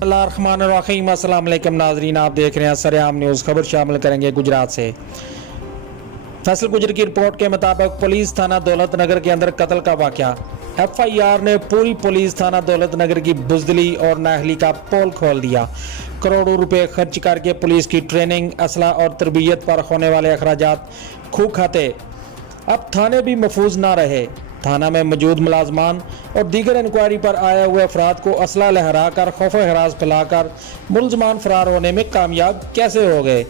बिस्मिल्लाहिर्रहमानिर्रहीम। अस्सलाम वालेकुम नाजरीन, आप देख रहे हैं सरेआम न्यूज़। खबर शामिल करेंगे गुजरात से। फैसल गुजर की रिपोर्ट के मुताबिक पुलिस थाना दौलत नगर के अंदर कत्ल का वाकया। FIR ने पूरी पुलिस थाना दौलत नगर की बुजदली और नाअहली का पोल खोल दिया। करोड़ों रुपए खर्च करके पुलिस की ट्रेनिंग, असला और तरबियत पर होने वाले अखराजात खूब खाते। अब थाने भी महफूज ना रहे। थाना में मौजूद मुलाजमान और दीगर इंक्वायरी पर आए हुए अफराद को असला लहरा कर खौफ हरास फैलाकर मुलजमान फरार होने में कामयाब कैसे हो गए।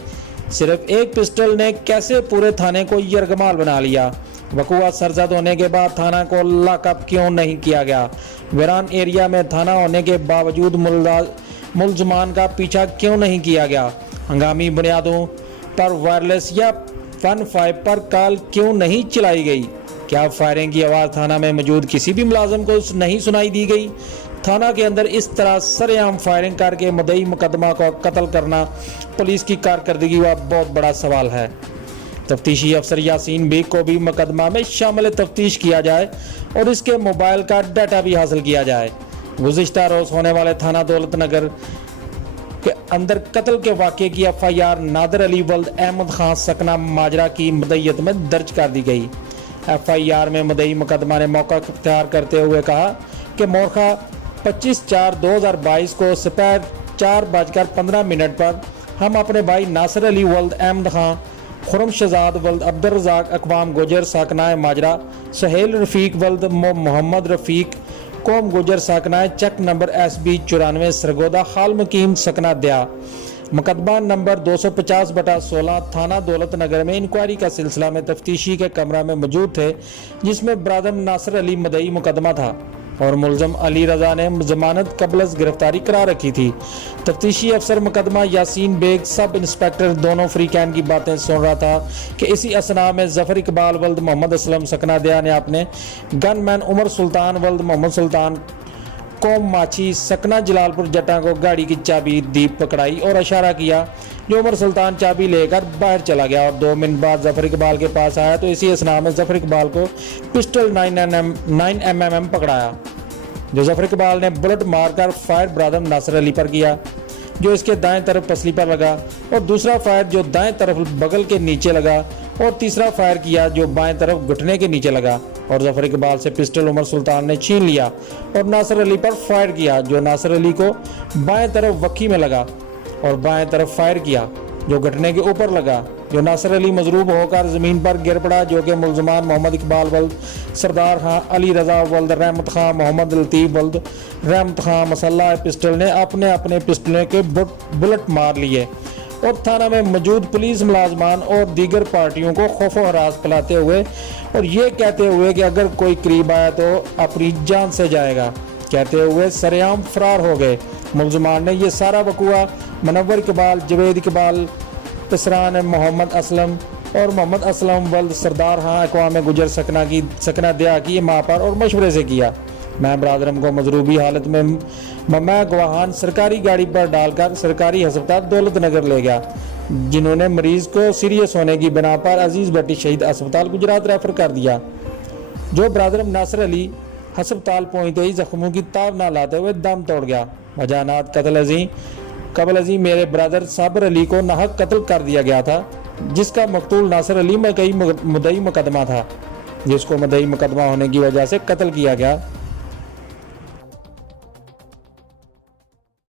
सिर्फ एक पिस्टल ने कैसे पूरे थाने को यरगमाल बना लिया। वकुआ सरजद होने के बाद थाना को लॉकअप क्यों नहीं किया गया। वीरान एरिया में थाना होने के बावजूद मुलजमान का पीछा क्यों नहीं किया गया। हंगामी बुनियादों पर वायरलेस या 15 पर कॉल क्यों नहीं चलाई गई। क्या फायरिंग की आवाज़ थाना में मौजूद किसी भी मुलाजिम को नहीं सुनाई दी गई। थाना के अंदर इस तरह सरेआम फायरिंग करके मुद्दई मुकदमा को कत्ल करना पुलिस की कारकर्दगी का बहुत बड़ा सवाल है। तफ्तीशी अफसर यासीन बेग को भी मुकदमा में शामिल तफ्तीश किया जाए और इसके मोबाइल का डाटा भी हासिल किया जाए। गुज़िश्ता रोज़ होने वाले थाना दौलत नगर के अंदर कत्ल के वाक़े की FIR नादर अली वल्द अहमद खान सकना माजरा की मुद्दईयत में दर्ज कर दी गई। FIR में मुद्दई मुकदमा ने मौका इख्तियार करते हुए कहा कि मोरखा 25/4/2022 को दोपहर 4:15 पर हम अपने भाई नासिर अली वल्द अहमद खान, खुरम शहजाद वल्द अब्दुल रज़ाक अकवाम गुजर साकनाए माजरा, सहेल रफ़ीक वल्द मोहम्मद रफ़ीक कौम गुजर साकनाए चक नंबर SB 94 सरगोदा खाल मुकीम सकना दया। मुकदमा नंबर 250/16 थाना दौलत नगर में इंक्वायरी का सिलसिला में तफ्तीशी के कमरा में मौजूद थे, जिसमें ब्रादर नासिर अली मुद्दई मुकदमा था और मुलजम अली रजा ने जमानत कबलस गिरफ्तारी करा रखी थी। तफ्तीशी अफसर मुकदमा यासीन बेग सब इंस्पेक्टर दोनों फ्रीकैन की बातें सुन रहा था कि इसी असना में जफर इकबाल वल्द मोहम्मद असलम सकना दया ने अपने गनमैन उमर सुल्तान वल्द मोहम्मद सुल्तान कौम माछी सकना जलालपुर जटा को गाड़ी की चाबी दी पकड़ाई और इशारा किया, जो उमर सुल्तान चाबी लेकर बाहर चला गया और 2 मिनट बाद जफर इकबाल के पास आया तो इसी असना में जफर इकबाल को पिस्टल 9mm पकड़ाया, जो जफर इकबाल ने बुलेट मारकर फायर ब्रादर नासिर अली पर किया, जो इसके दाएं तरफ पसली पर लगा, और दूसरा फायर जो दाएं तरफ बगल के नीचे लगा, और तीसरा फायर किया जो बाएं तरफ घुटने के नीचे लगा और जफर इकबाल से पिस्टल उमर सुल्तान ने छीन लिया और नासिर अली पर फायर किया, जो नासिर अली को बाएं तरफ वक्की में लगा, और बाएं तरफ फायर किया जो घुटने के ऊपर लगा, जो नासिर अली मजरूब होकर ज़मीन पर गिर पड़ा, जो कि मुलजमान मोहम्मद इकबाल वल्द सरदार खां, अली रजा वल्द रहमत खां, मोहम्मद लतीफ़ वल्द रहमत खां मसल्ला पिस्टल ने अपने अपने पिस्टलों के बुलेट मार लिए और थाना में मौजूद पुलिस मुलाजमान और दीगर पार्टियों को खौफ हरास फैलाते हुए और ये कहते हुए कि अगर कोई करीब आया तो अपनी जान से जाएगा कहते हुए सरेआम फरार हो गए। मुलजमान ने यह सारा वकुआ मुनव्वर इकबाल, जवेद इकबाल, तसरान मोहम्मद असलम और मोहम्मद असलम वल्द सरदार खां अक़वाम गुजर सकना दया की माँ पर और मशवरे से किया। मैं बरादरम को मजरूबी हालत में मम्मा गवाहान सरकारी गाड़ी पर डालकर सरकारी अस्पताल दौलत नगर ले गया, जिन्होंने मरीज को सीरियस होने की बिना पर अजीज़ भट्टी शहीद अस्पताल गुजरात रेफर कर दिया, जो बरादरम नासिर अली अस्पताल पहुँचते ही जख्मों की ताब न लाते हुए दम तोड़ गया। वजानात कबल अजी मेरे ब्रदर साबर अली को नाहक कत्ल कर दिया गया था, जिसका मकतूल नासिर अली में कई मुद्दई मुकदमा था, जिसको मुद्दई मुकदमा होने की वजह से कत्ल किया गया।